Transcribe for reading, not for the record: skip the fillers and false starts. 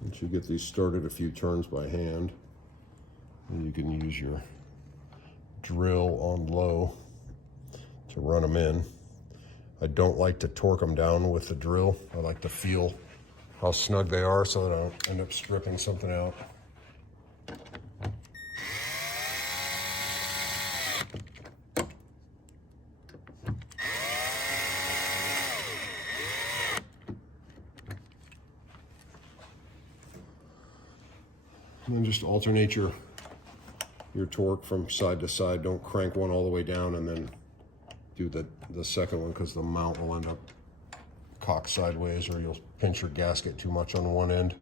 Once you get these started a few turns by hand, and you can use your drill on low to run them in. I don't like to torque them down with the drill. I like to feel how snug they are so that I don't end up stripping something out. And then just alternate your torque from side to side. Don't crank one all the way down and then do the second one, because the mount will end up cocked sideways, or you'll pinch your gasket too much on one end.